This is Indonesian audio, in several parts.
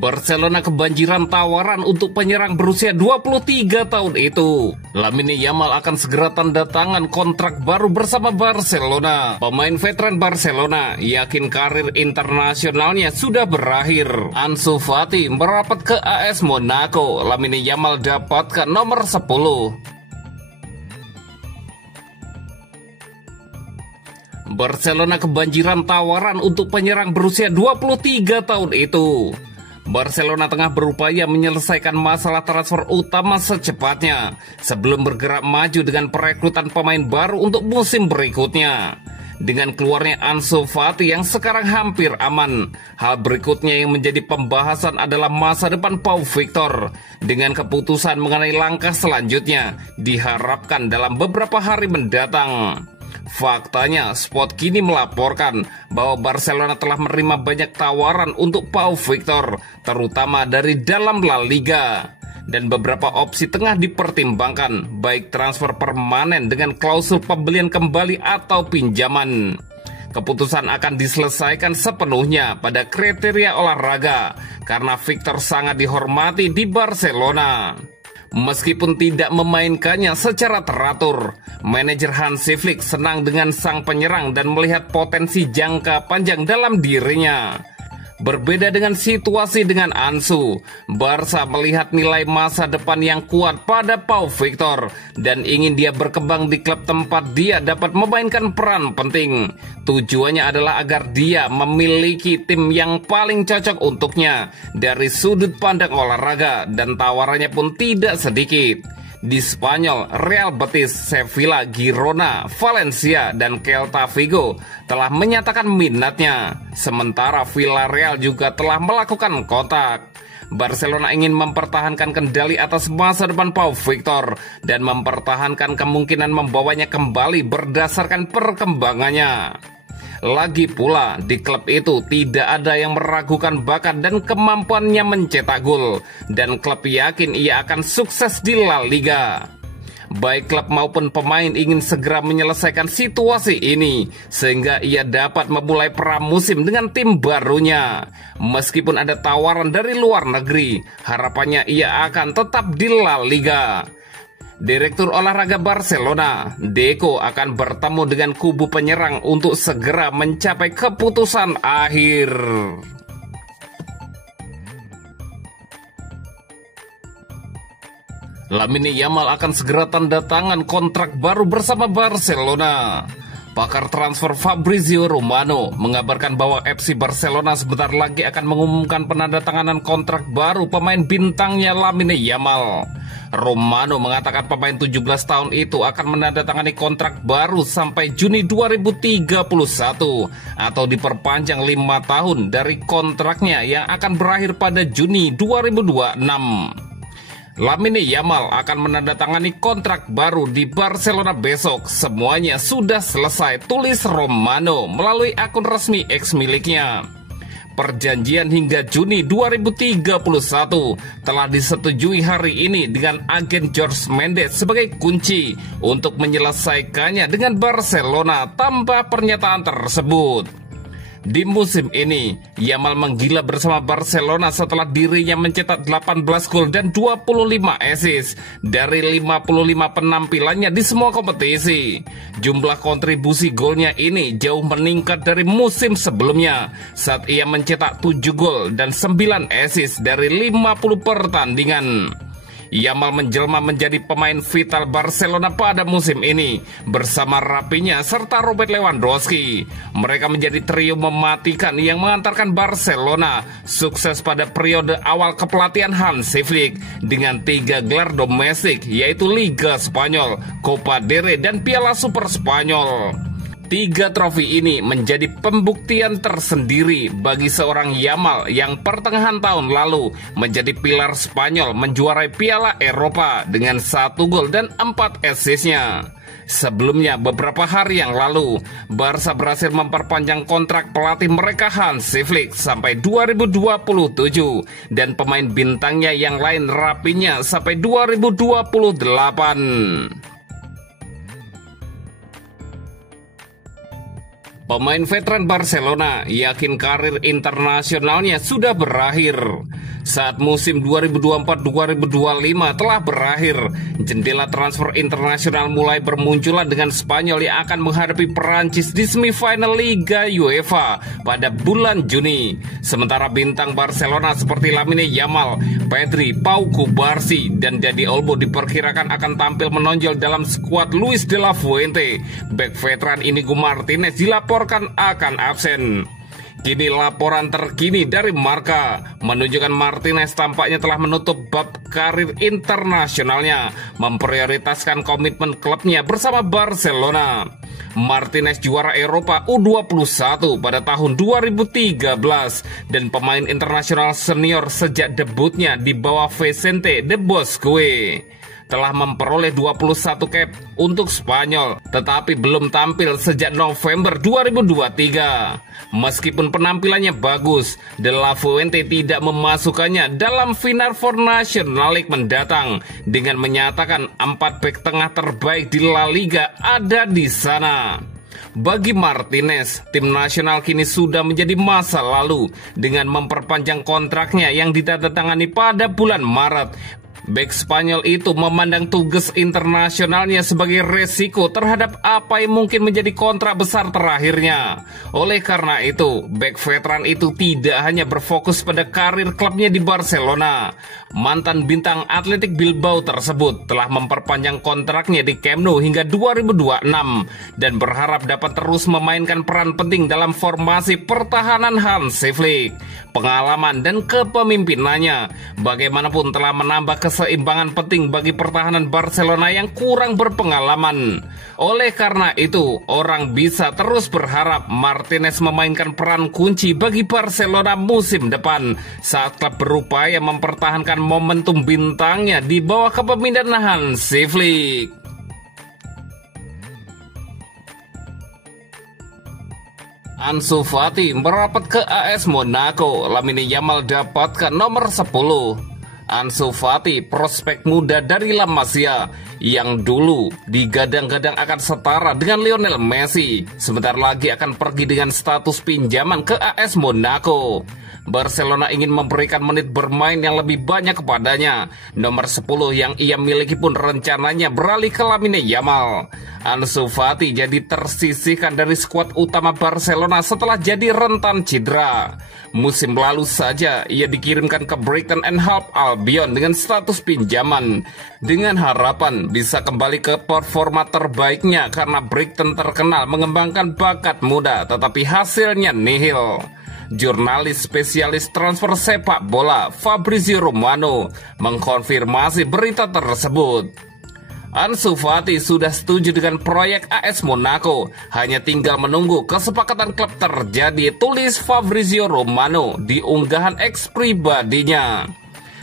Barcelona kebanjiran tawaran untuk penyerang berusia 23 tahun itu. Lamine Yamal akan segera tanda tangan kontrak baru bersama Barcelona. Pemain veteran Barcelona yakin karir internasionalnya sudah berakhir. Ansu Fati merapat ke AS Monaco. Lamine Yamal dapatkan nomor 10. Barcelona kebanjiran tawaran untuk penyerang berusia 23 tahun itu. Barcelona tengah berupaya menyelesaikan masalah transfer utama secepatnya sebelum bergerak maju dengan perekrutan pemain baru untuk musim berikutnya. Dengan keluarnya Ansu Fati yang sekarang hampir aman, hal berikutnya yang menjadi pembahasan adalah masa depan Pau Victor. Dengan keputusan mengenai langkah selanjutnya diharapkan dalam beberapa hari mendatang. Faktanya, Sport kini melaporkan bahwa Barcelona telah menerima banyak tawaran untuk Pau Victor, terutama dari dalam La Liga. Dan beberapa opsi tengah dipertimbangkan, baik transfer permanen dengan klausul pembelian kembali atau pinjaman. Keputusan akan diselesaikan sepenuhnya pada kriteria olahraga, karena Victor sangat dihormati di Barcelona. Meskipun tidak memainkannya secara teratur, manajer Hansi Flick senang dengan sang penyerang dan melihat potensi jangka panjang dalam dirinya. Berbeda dengan situasi dengan Ansu, Barca melihat nilai masa depan yang kuat pada Pau Victor dan ingin dia berkembang di klub tempat dia dapat memainkan peran penting. Tujuannya adalah agar dia memiliki tim yang paling cocok untuknya dari sudut pandang olahraga, dan tawarannya pun tidak sedikit. Di Spanyol, Real Betis, Sevilla, Girona, Valencia, dan Celta Vigo telah menyatakan minatnya. Sementara Villarreal juga telah melakukan kontak. Barcelona ingin mempertahankan kendali atas masa depan Pau Victor dan mempertahankan kemungkinan membawanya kembali berdasarkan perkembangannya. Lagi pula, di klub itu tidak ada yang meragukan bakat dan kemampuannya mencetak gol, dan klub yakin ia akan sukses di La Liga. Baik klub maupun pemain ingin segera menyelesaikan situasi ini sehingga ia dapat memulai pramusim dengan tim barunya. Meskipun ada tawaran dari luar negeri, harapannya ia akan tetap di La Liga. Direktur olahraga Barcelona, Deco, akan bertemu dengan kubu penyerang untuk segera mencapai keputusan akhir. Lamine Yamal akan segera tanda tangan kontrak baru bersama Barcelona. Pakar transfer Fabrizio Romano mengabarkan bahwa FC Barcelona sebentar lagi akan mengumumkan penandatanganan kontrak baru pemain bintangnya Lamine Yamal. Romano mengatakan pemain 17 tahun itu akan menandatangani kontrak baru sampai Juni 2031 atau diperpanjang 5 tahun dari kontraknya yang akan berakhir pada Juni 2026. Lamine Yamal akan menandatangani kontrak baru di Barcelona besok. Semuanya sudah selesai, tulis Romano melalui akun resmi X miliknya. Perjanjian hingga Juni 2031 telah disetujui hari ini dengan agen Jorge Mendes sebagai kunci untuk menyelesaikannya dengan Barcelona tanpa pernyataan tersebut. Di musim ini, Yamal menggila bersama Barcelona setelah dirinya mencetak 18 gol dan 25 assist dari 55 penampilannya di semua kompetisi. Jumlah kontribusi golnya ini jauh meningkat dari musim sebelumnya saat ia mencetak 7 gol dan 9 assist dari 50 pertandingan. Yamal menjelma menjadi pemain vital Barcelona pada musim ini bersama rapinya serta Robert Lewandowski. Mereka menjadi trio mematikan yang mengantarkan Barcelona sukses pada periode awal kepelatihan Hansi Flick dengan 3 gelar domestik, yaitu Liga Spanyol, Copa del Rey, dan Piala Super Spanyol. 3 trofi ini menjadi pembuktian tersendiri bagi seorang Yamal yang pertengahan tahun lalu menjadi pilar Spanyol menjuarai Piala Eropa dengan 1 gol dan 4 assist-nya. Sebelumnya, beberapa hari yang lalu, Barca berhasil memperpanjang kontrak pelatih mereka Hansi Flick sampai 2027 dan pemain bintangnya yang lain Rapinya sampai 2028. Pemain veteran Barcelona yakin karir internasionalnya sudah berakhir. Saat musim 2024-2025 telah berakhir, jendela transfer internasional mulai bermunculan dengan Spanyol yang akan menghadapi Perancis di semifinal Liga UEFA pada bulan Juni. Sementara bintang Barcelona seperti Lamine Yamal, Pedri, Pau Cubarsí, dan Dani Olmo diperkirakan akan tampil menonjol dalam skuad Luis de la Fuente. Bek veteran Inigo Martinez dilaporkan akan absen. Kini laporan terkini dari Marca menunjukkan Martinez tampaknya telah menutup bab karir internasionalnya, memprioritaskan komitmen klubnya bersama Barcelona. Martinez juara Eropa U21 pada tahun 2013 dan pemain internasional senior sejak debutnya di bawah Vicente de Bosque. Telah memperoleh 21 cap untuk Spanyol, tetapi belum tampil sejak November 2023. Meskipun penampilannya bagus, De La Fuente tidak memasukkannya dalam final for National League mendatang dengan menyatakan 4 bek tengah terbaik di La Liga ada di sana. Bagi Martinez, tim nasional kini sudah menjadi masa lalu dengan memperpanjang kontraknya yang ditandatangani pada bulan Maret. Bek Spanyol itu memandang tugas internasionalnya sebagai resiko terhadap apa yang mungkin menjadi kontrak besar terakhirnya. Oleh karena itu, bek veteran itu tidak hanya berfokus pada karir klubnya di Barcelona. Mantan bintang Athletic Bilbao tersebut telah memperpanjang kontraknya di Camp Nou hingga 2026 dan berharap dapat terus memainkan peran penting dalam formasi pertahanan Hansi Flick. Pengalaman dan kepemimpinannya bagaimanapun telah menambah keseimbangan penting bagi pertahanan Barcelona yang kurang berpengalaman. Oleh karena itu, orang bisa terus berharap Martinez memainkan peran kunci bagi Barcelona musim depan saat klub berupaya mempertahankan momentum bintangnya di bawah kepemimpinan Hansi Flick. Ansu Fati merapat ke AS Monaco, Lamine Yamal dapatkan nomor 10. Ansu Fati, prospek muda dari La Masia yang dulu digadang-gadang akan setara dengan Lionel Messi, sebentar lagi akan pergi dengan status pinjaman ke AS Monaco. Barcelona ingin memberikan menit bermain yang lebih banyak kepadanya. Nomor 10 yang ia miliki pun rencananya beralih ke Lamine Yamal. Ansu Fati jadi tersisihkan dari skuad utama Barcelona setelah jadi rentan cedera. Musim lalu saja ia dikirimkan ke Brighton and Hove Albion dengan status pinjaman, dengan harapan bisa kembali ke performa terbaiknya karena Brighton terkenal mengembangkan bakat muda, tetapi hasilnya nihil. Jurnalis spesialis transfer sepak bola Fabrizio Romano mengkonfirmasi berita tersebut. Ansu Fati sudah setuju dengan proyek AS Monaco, hanya tinggal menunggu kesepakatan klub terjadi, tulis Fabrizio Romano di unggahan X pribadinya.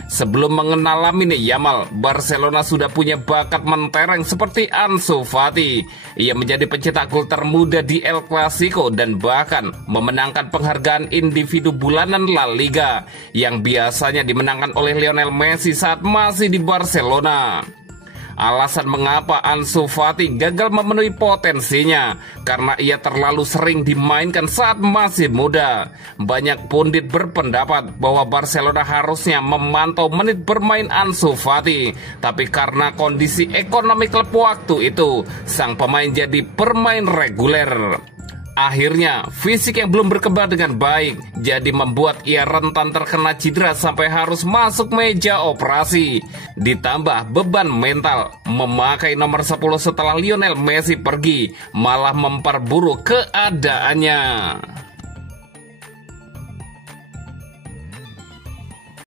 Sebelum mengenal Lamine Yamal, Barcelona sudah punya bakat mentereng seperti Ansu Fati. Ia menjadi pencetak gol termuda di El Clasico dan bahkan memenangkan penghargaan individu bulanan La Liga yang biasanya dimenangkan oleh Lionel Messi saat masih di Barcelona. Alasan mengapa Ansu Fati gagal memenuhi potensinya karena ia terlalu sering dimainkan saat masih muda. Banyak pundit berpendapat bahwa Barcelona harusnya memantau menit bermain Ansu Fati, tapi karena kondisi ekonomi klub waktu itu, sang pemain jadi bermain reguler. Akhirnya, fisik yang belum berkembang dengan baik jadi membuat ia rentan terkena cedera sampai harus masuk meja operasi. Ditambah beban mental, memakai nomor 10 setelah Lionel Messi pergi malah memperburuk keadaannya.